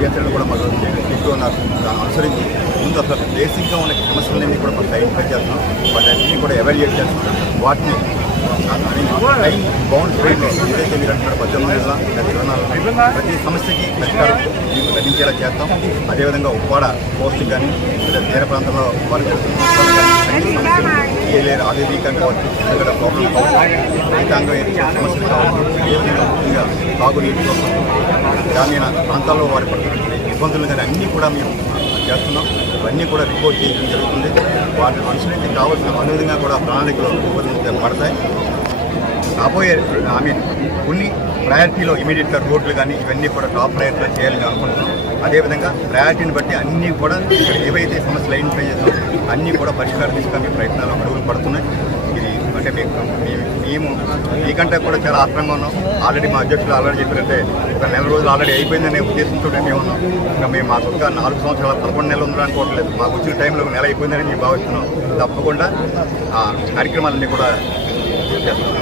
కార్యాచరణ కూడా మాకు ఎక్కువ నాకు అనుసరించి ముందు అసలు బేసిక్గా ఉన్న సమస్యలన్నీ కూడా కొంత ఐడెంటిఫై చేస్తున్నాం, వాటన్నింటినీ కూడా ఎవాల్యుయేట్ చేస్తున్నాం. వాటిని టైం బౌండ్ ఫ్రేమ్లో ఏదైతే మీరు అంటున్నారో 18 నెలల 24 ప్రతి సమస్యకి పరిష్కారం మీకు లభించేలా చేస్తాం. అదేవిధంగా ఉప్పాడ పోస్ట్ కానీ లేదా తీర ప్రాంతంలో వారు ఏలేరు ఆధునీకరణ కావచ్చు, ఇక్కడ ప్రాబ్లం కావచ్చు, రైతాంగం సమస్యలు కావచ్చు, అదేవిధంగా ముఖ్యంగా తాగునీటి కోసం గ్రామీణ ప్రాంతాల్లో వారు పడుతున్న ఇబ్బందులు కానీ అన్నీ కూడా మేము చేస్తున్నాం. ఇవన్నీ కూడా రిపోర్ట్ చేయడం జరుగుతుంది. వాటిని అనుసరించి కావాల్సిన అనువిధంగా కూడా ప్రణాళికలు రూపొందించబడతాయి. రాబోయే కొన్ని ప్రయారిటీలో ఇమీడియట్గా రోడ్లు కానీ ఇవన్నీ కూడా టాప్ ప్రయారిటీలో చేయాలని అనుకుంటున్నాం. అదేవిధంగా ప్రయారిటీని బట్టి అన్నీ కూడా ఇక్కడ ఏవైతే సమస్యలు ఐడెంటిఫై చేస్తామో అన్నీ కూడా పరిష్కారం తీసుకొని ప్రయత్నాలు అడుగులు పడుతున్నాయి. ఇది అంటే మేము మీకంటే కూడా చాలా ఆత్రంగా ఉన్నాం. ఆల్రెడీ మా అధ్యక్షులు ఆల్రెడీ చెప్పారంటే ఒక నెల రోజులు ఆల్రెడీ అయిపోయిందనే ఉద్దేశంతో మేము ఉన్నాం. ఇంకా మేము మాకు ఒక 4 సంవత్సరాల 11 నెలలు ఉందని అనుకోవట్లేదు. మాకు వచ్చిన టైంలో నెల అయిపోయిందని మేము భావిస్తున్నాం. తప్పకుండా ఆ కార్యక్రమాలన్నీ కూడా చేస్తాం.